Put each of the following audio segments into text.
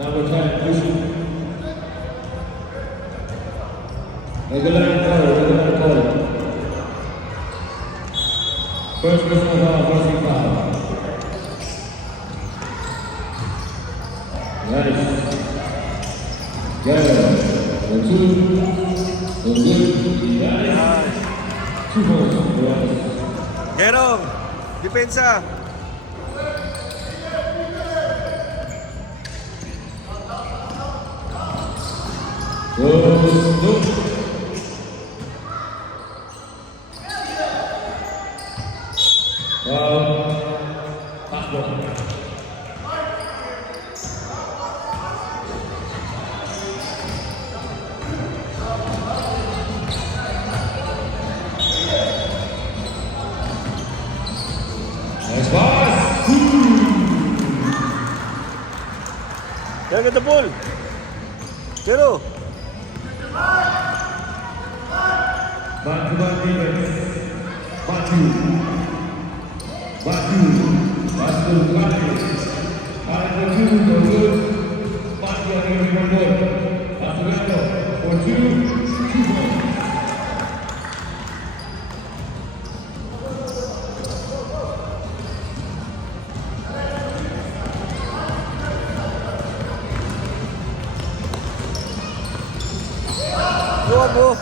Number 10, Lucy. Regular call. First personal foul, first foul. Nice. Yeah. 2. Nice. 2 points. Gerong, depensa. Go. Nice pass. Yan, get the ball. Pero, Batu defense. Batu. Ada 2 good. Batu akan membuat Batu Gato for 2 points. go.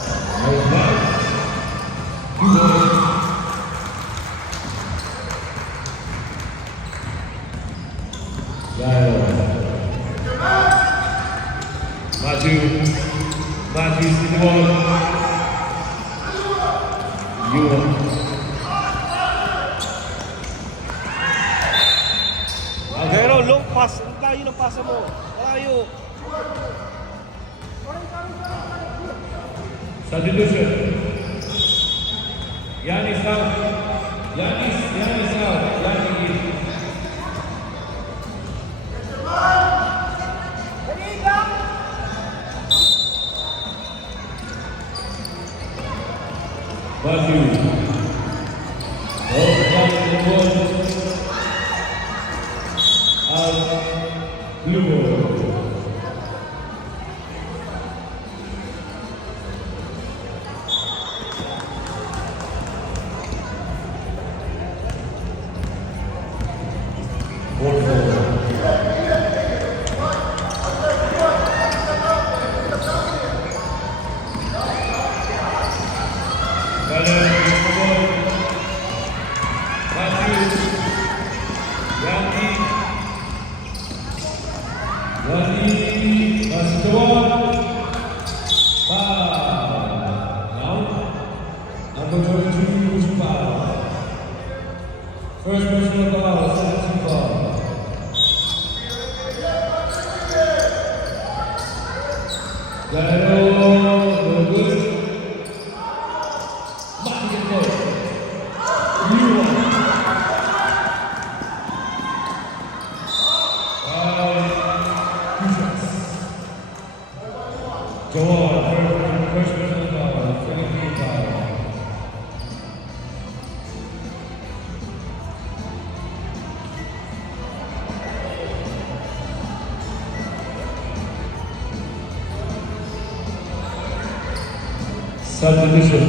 Maju di bawah. Pero long pass, ang layo ng pasa mo. Layo. Substitution. Yanis out. Yanis out. Yanis. Baju. Oh, ball. Blue ball. First personal foul, second foul. No good. Martin Boy. New one. Go on, first personal foul, second foul. Substitution.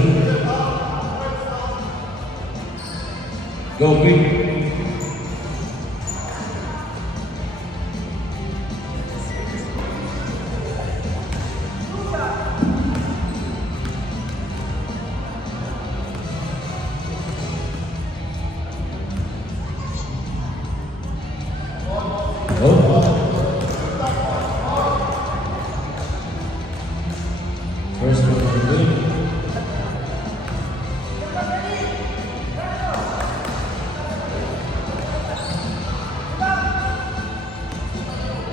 Go big. First one for the win.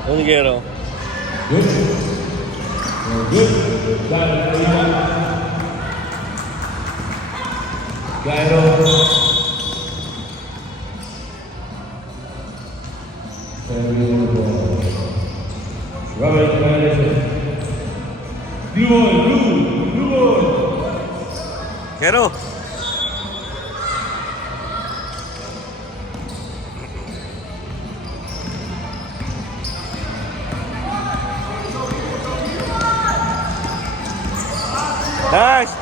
Onigero. Good. Good. Gyro. Robert Gyro. Blue ball. Pero nice!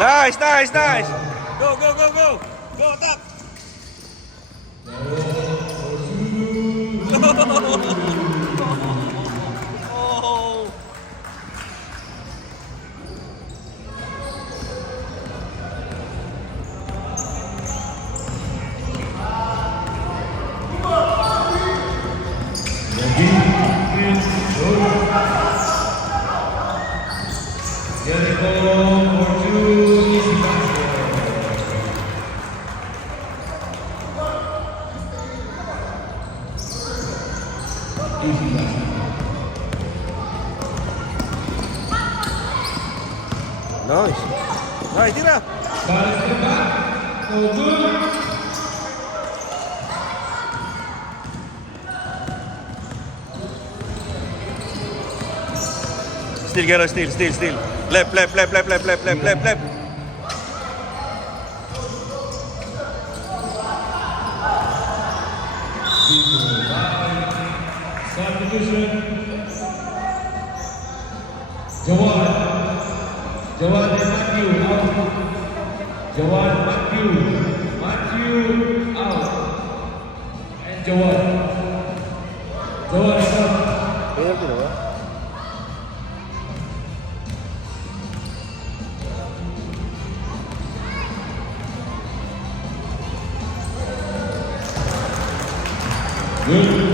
Nice, nice, nice! Go, go, go, go! Go, attack! Oh! Nice! Nice, tira! Still, Gero, still, still, still. Left, left, left, left, left, left, left, left, left. Substitution. Jawad and Matthew out. Jawad, Matthew out. And Jawad is out. Penalty na ba? Good.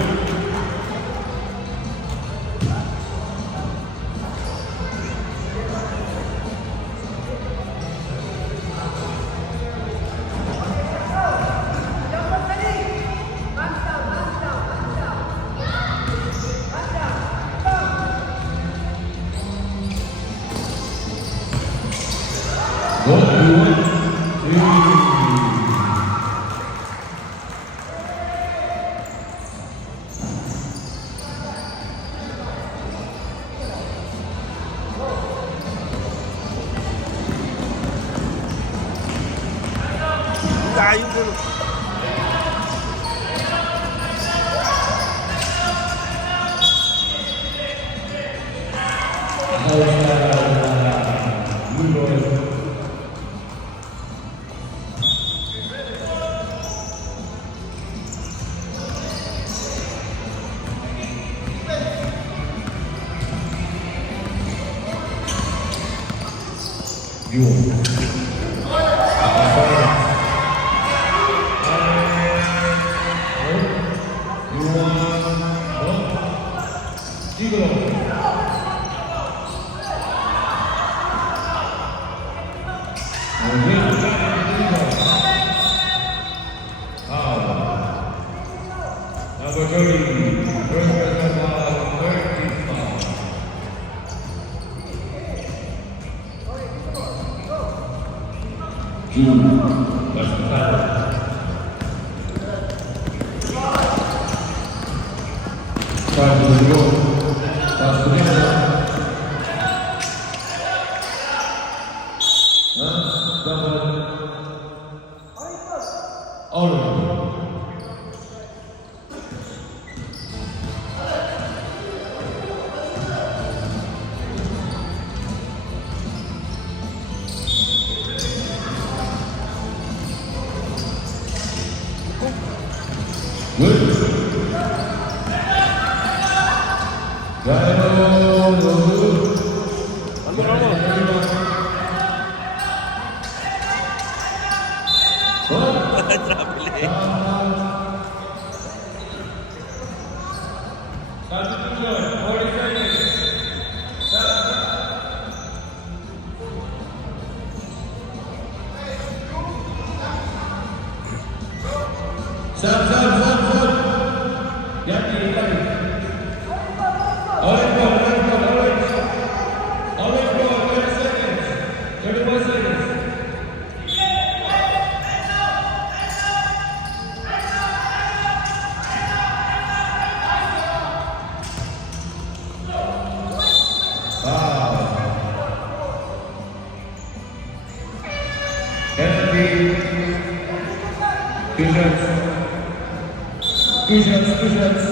Layo ko. Number 30, first personal foul, 35. June, personal foul. Time to go. Pass to Nessa. Double. Oliver. Good. Stop. Ganti. Orange ball, 30 seconds. 31 seconds. Wow. Two shots. Two shots, two shots.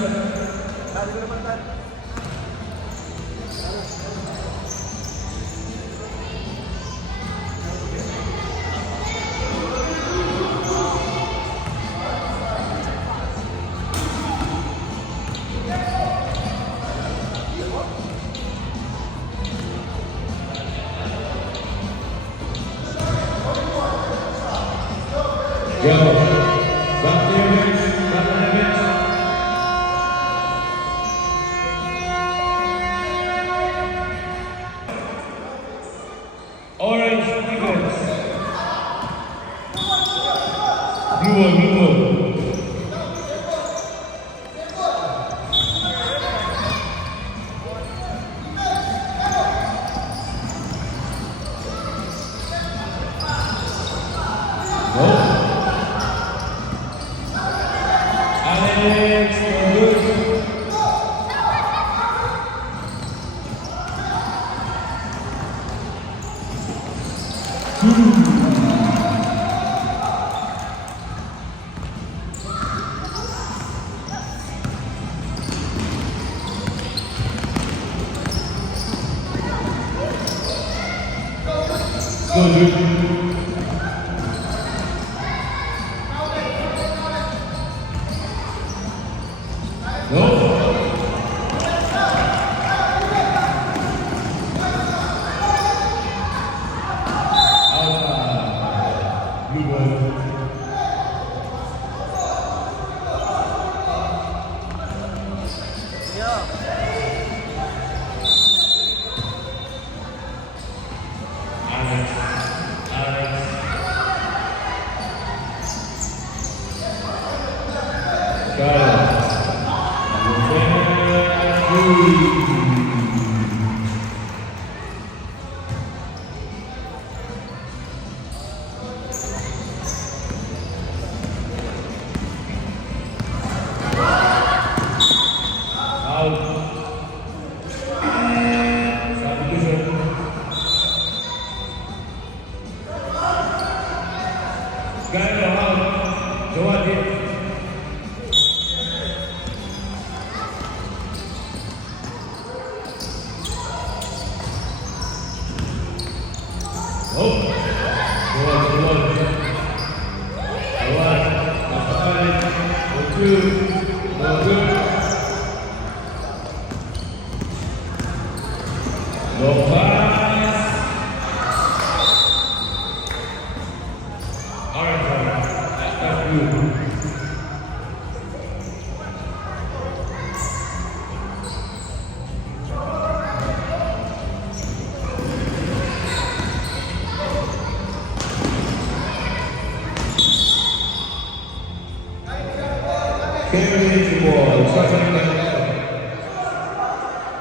Go. Back to your bench. Back to the bench. Orange defense. Blue one, blue one. Alex, good.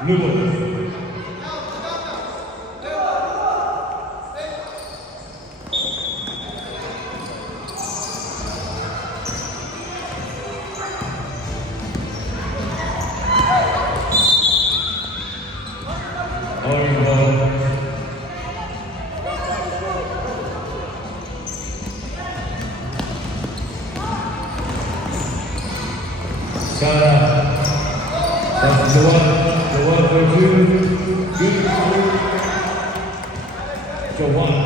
Good. That's the one for two, good, to one.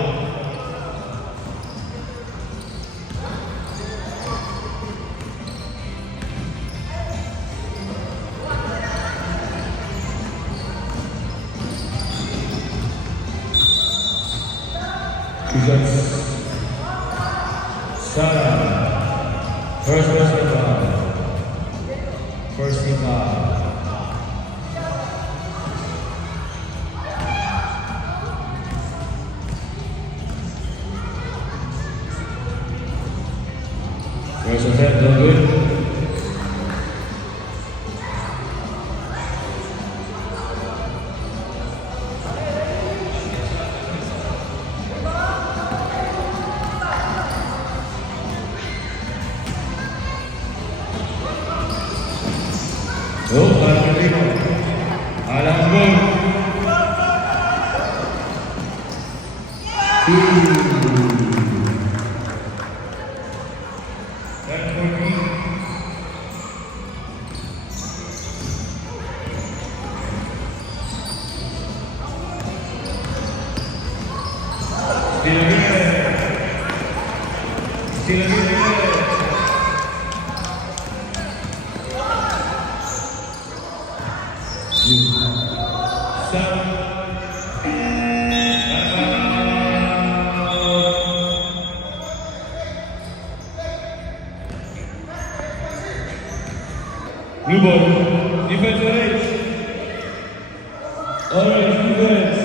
Sarah, first rebound. First attempt, no good. Alam mo. Still again. Still again. Blue ball, defense orange. Orange defense.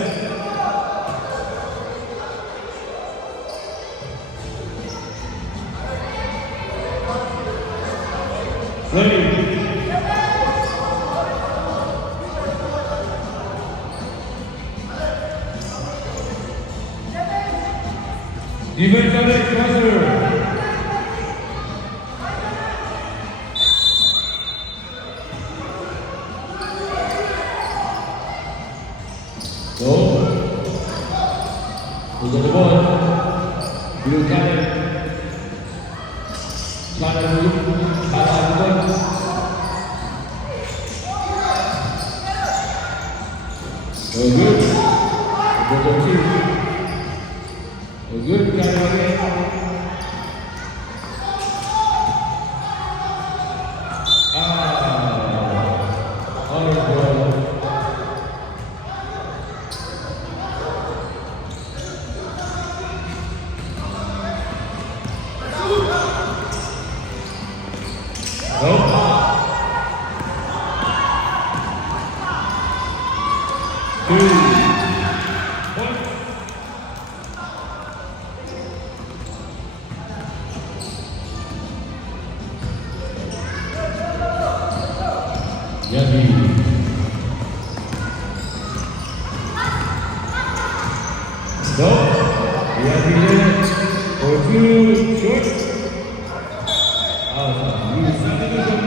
Ready. Defense orange, crosser. Go. Look at the ball. Blue cannon. Cannon blue. Cannon blue. Oh, good. Good. Oh, good. Cannon again. Orange ball. Yabi. Go. Yabi left. For two. Short. Out. You see the vision.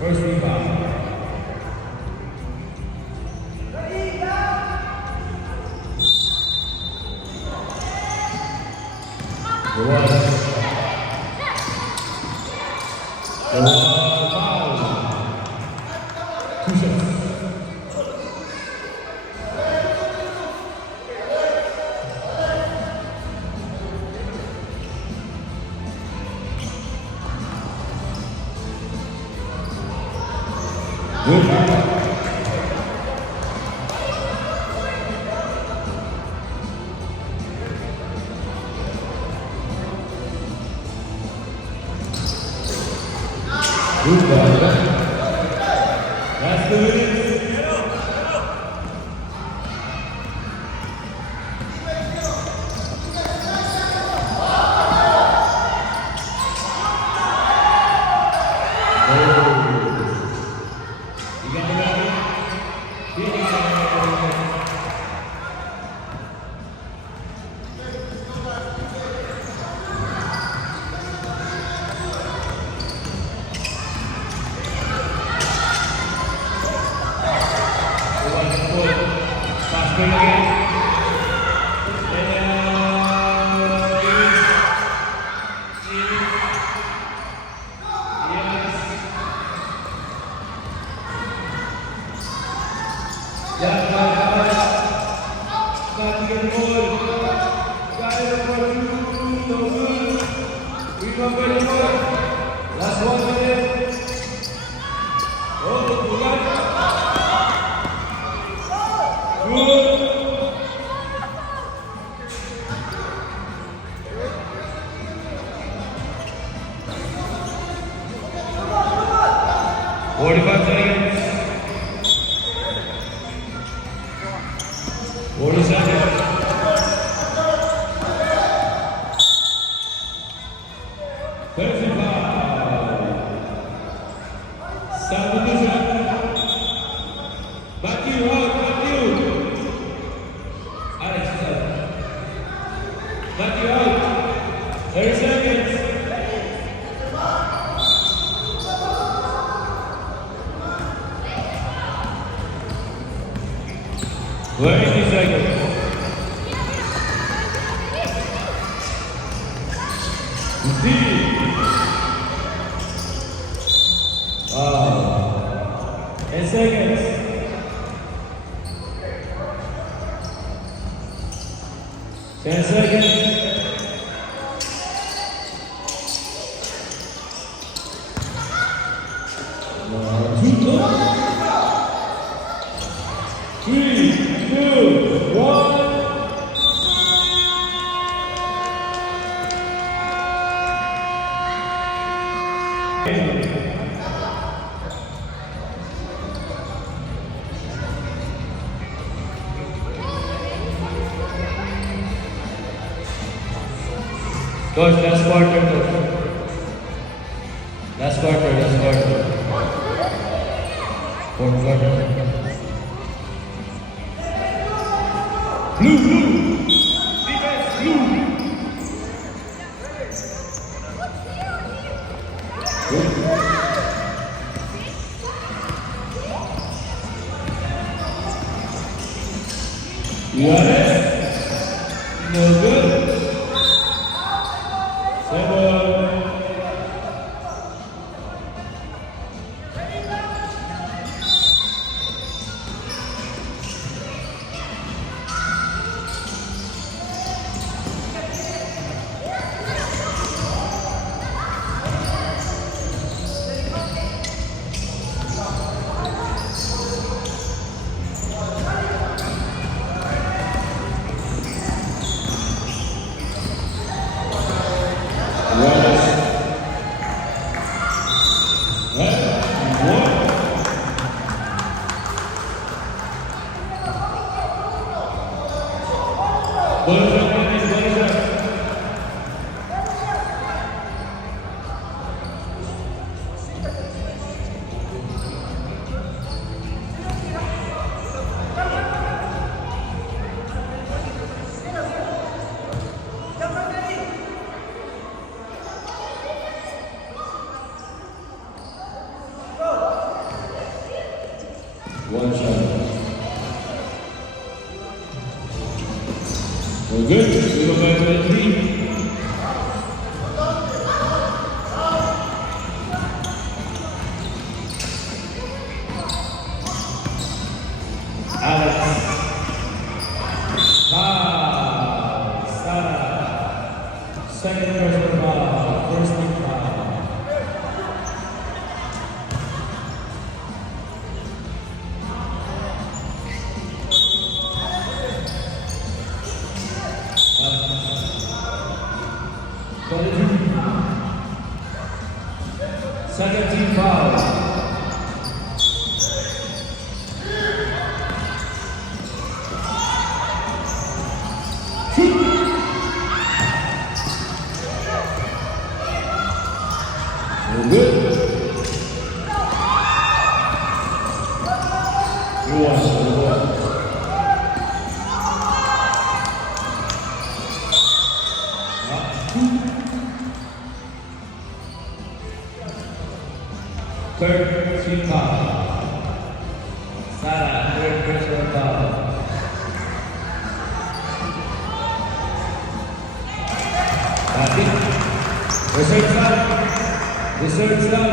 First rebound. The one foul. 2 shots. Good. Good ball. That's the minute. Last 1 minute. Oh, good. 45 seconds. 40 seconds. Let you out. 30 seconds. Twenty seconds. Wow. 10 seconds. 10 seconds. 3, 2, 1. Coach, last quarter, coach. Last quarter. Fourth quarter. Blue. Defense, blue. You got it? No good. 7. One shot. We're good. We go back to the 3. Alex. Sarah. Second person foul. First team foul. Second team foul. Good. You won. Third team foul. Sarah, third personal foul. That's it. Research stop. Research stop.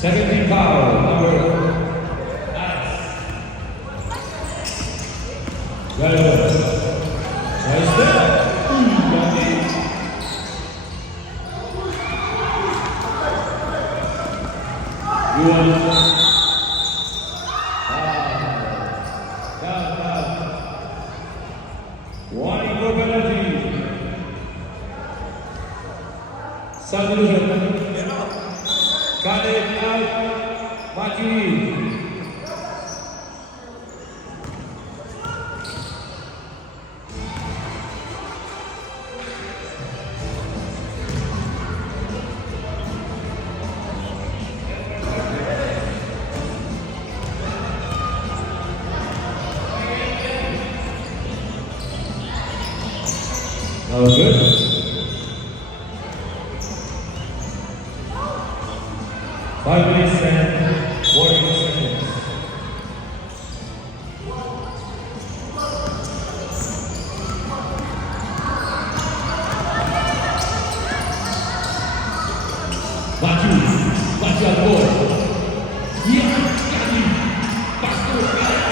Second team foul, number Alex. Nice step. One. Down. Warning for penalty. Substitution. Khalid Al-Majid. That was good. Five minutes and 40 seconds. Maju al gol. Iya, kali. Pastor Alex.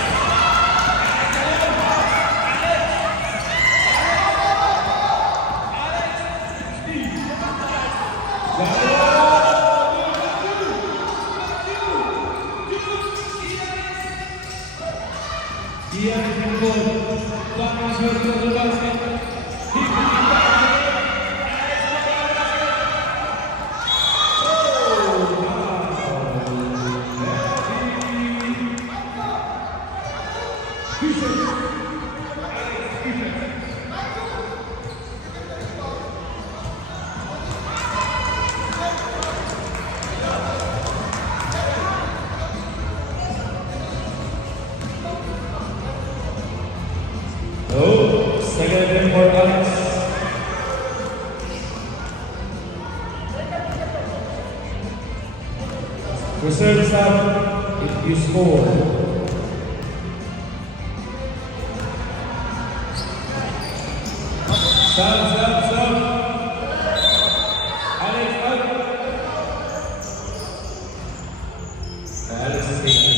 Dia menggol. Langsung ke basket. Oh, second and for Alex. Reserve stop, if you score. Stop. Alex out. Alex is here.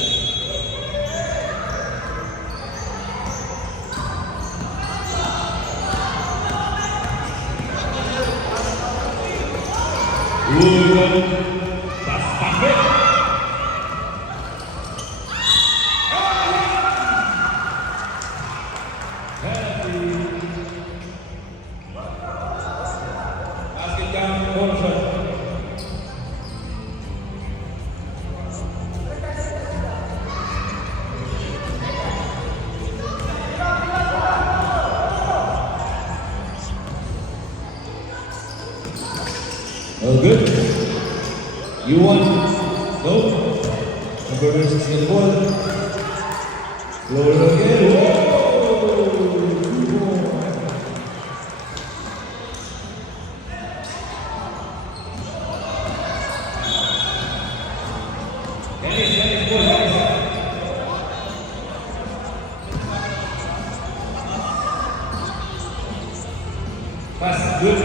Basket down, corner. Oh, good. You want? No. Number 6 on the ball. Lower again. Whoa! Good ball. Dennis, ball. Pass, good.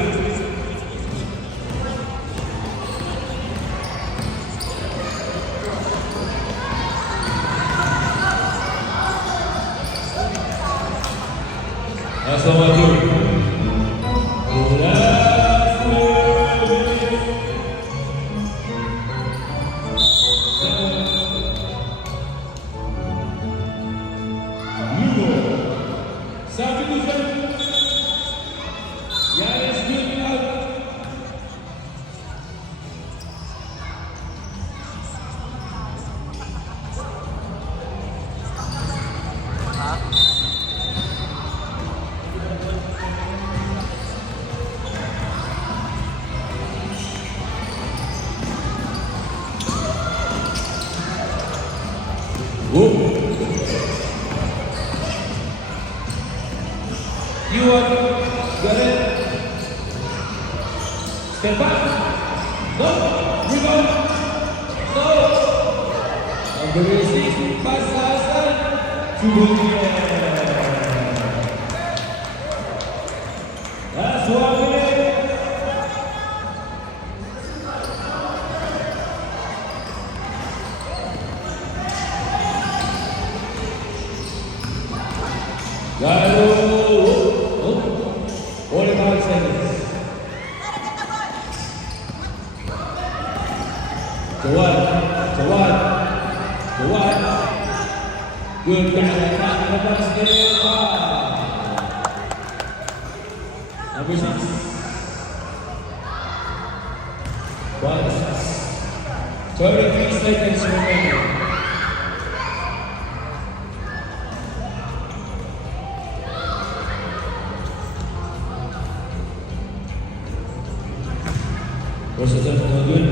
That's all I do. Substitution. Yanis good out. You want got it? Step back. No. Rebound. No. Number 6. Pass Hassan. To That's 1 minute. Got it. 45 seconds. So what? Jawad. Jawad. Good catch. Labas din. Number 6. One. 33 seconds remaining. First attempt, no good.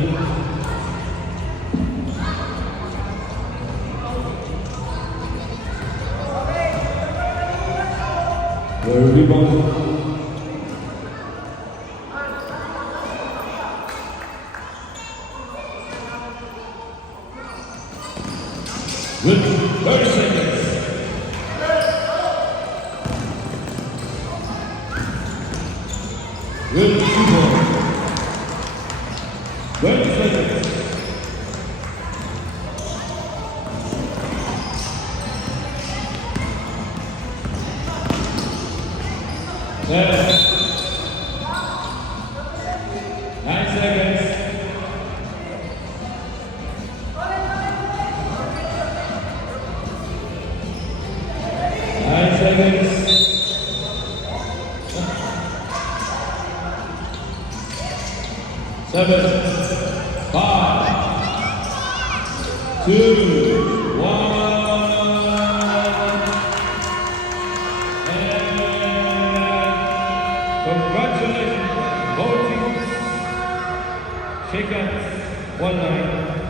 Rebound. Good. 30 seconds. Good. 20 seconds. Seven. 9 seconds. 9 seconds. 7, 5, 2, 1. And congratulations, both teams. Shake hands. 1 9.